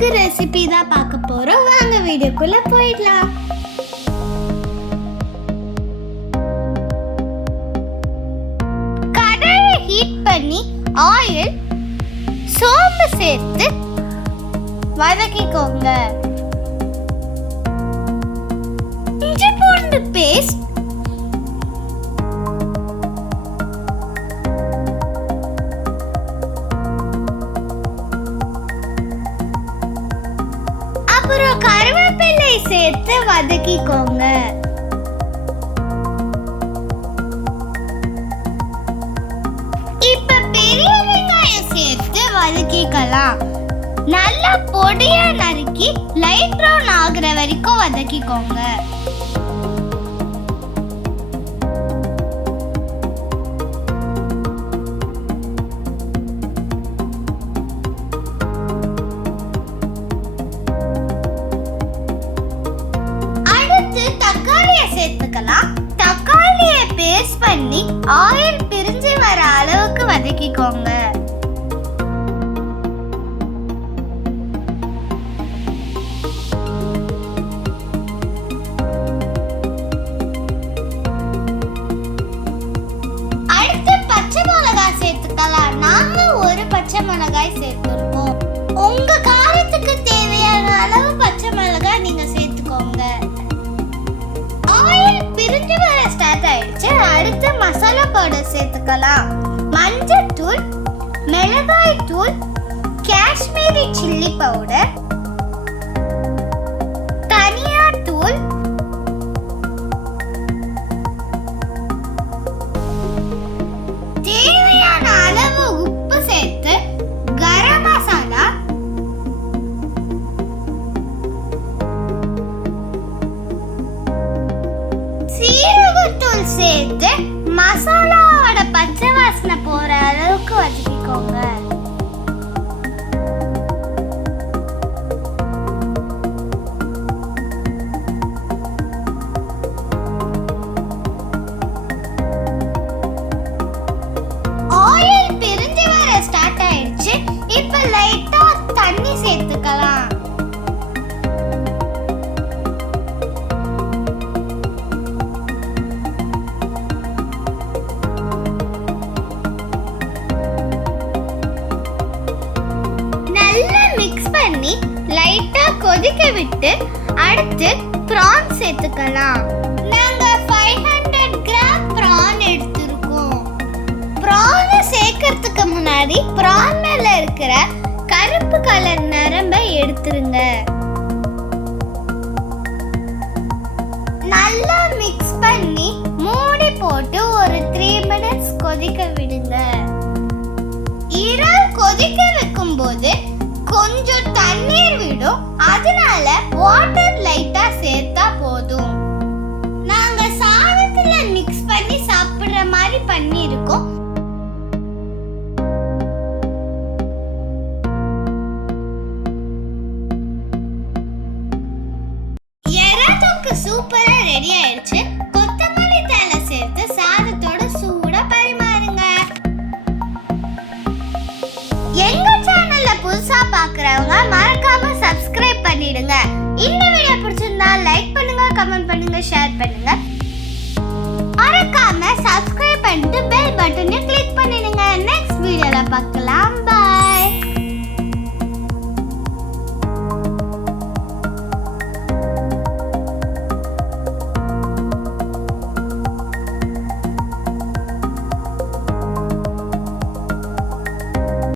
தொக்கு ரெசிபி தான் பார்க்க போறோம். வாங்க வீடியோக்குள்ள போயிடலாம். கடாயை ஹீட் பண்ணி ஆயில், சோம்பு சேர்த்து வதக்கிக்கோங்க. இஞ்சி பூண்டு பேஸ்ட், அப்புறம் கருவேப்பிலை சேர்த்து வதக்கிக்கோங்க. இப்ப பெரிய வெங்காயம் சேர்த்து வதக்கிக்கலாம். நல்லா பொடியா நறுக்கி லைட் ப்ரௌன் ஆகுற வரைக்கும் வதக்கிக்கோங்க. தக்காளியை பேஸ்ட் பண்ணி ஆயில் பிரிஞ்சு வர அளவுக்கு வதக்கிக்கோங்க. அடுத்து பச்சை மிளகாய் சேர்த்துக்கலாம். நாங்க ஒரு பச்சை மிளகாய் சேர்த்துருக்கோம். உங்க காரத்துக்கு தேவையான அளவு பச்சை மிளகாய் நீங்க சேர்த்துக்கோங்க. ஆயில் பிரிஞ்சு வர ஸ்டார்ட் ஆயிடுச்சு. அடுத்து மசாலா பவுடர் சேர்த்துக்கலாம். மஞ்சள் தூள், மிளகாய் தூள், காஷ்மீரி சில்லி பவுடர், தனியா தூள், தேவையான அளவு உப்பு சேர்த்து கரம் மசாலா, சீரகத்தூள் சேர்த்து மசாலாவோட பச்சை வாசனை போற அளவுக்கு வதக்கிக்கோங்க. ஆயில் பிரிஞ்சு வர ஸ்டார்ட் ஆயிடுச்சு. இப்ப லைட்டா தண்ணி சேர்த்துக்கலாம். லைட்டா கொதிக்க விட்டு அடுத்து பிரான் சேர்த்துக்கலாம். நாங்க 500 கிராம் பிரான் எடுத்துருக்கோம். பிரான் சேர்க்கிறதுக்கு முன்னாடி பிரான் மேல இருக்கிற கருப்பு கலர் நரம்பை எடுத்துருங்க. நல்லா மிக்ஸ் பண்ணி மூடி போட்டு ஒரு 3 மினிட்ஸ் கொதிக்க விடுங்க. இறால் கொதிக்க வைக்கும் போது கொஞ்சம் தண்ணீர் விடும். அதனால வாட்டர் லைட்டா சேர்த்தா போதும். நாங்க சாதத்துல மிக்ஸ் பண்ணி சாப்பிடுற மாதிரி பண்ணிருக்கோம். எறா தொக்கு சூப்பரா ரெடி ஆயிடுச்சு. கொத்தமல்லி தழை சேர்த்து சாதத்தோட சூடா பரிமாறுங்க. எங்க சேனல்ல புதுசா பாக்குறவங்க மறக்காம சப்ஸ்கிரைப் பண்ணிடுங்க. இந்த வீடியோ பிடிச்சிருந்தா லைக் பண்ணுங்க, கமெண்ட் பண்ணுங்க, ஷேர் பண்ணுங்க. மறக்காம சப்ஸ்கிரைப் பண்ணிட்டு பெல் பட்டனை கிளிக் பண்ணிடுங்க. நெக்ஸ்ட் வீடியோல பார்க்கலாம்.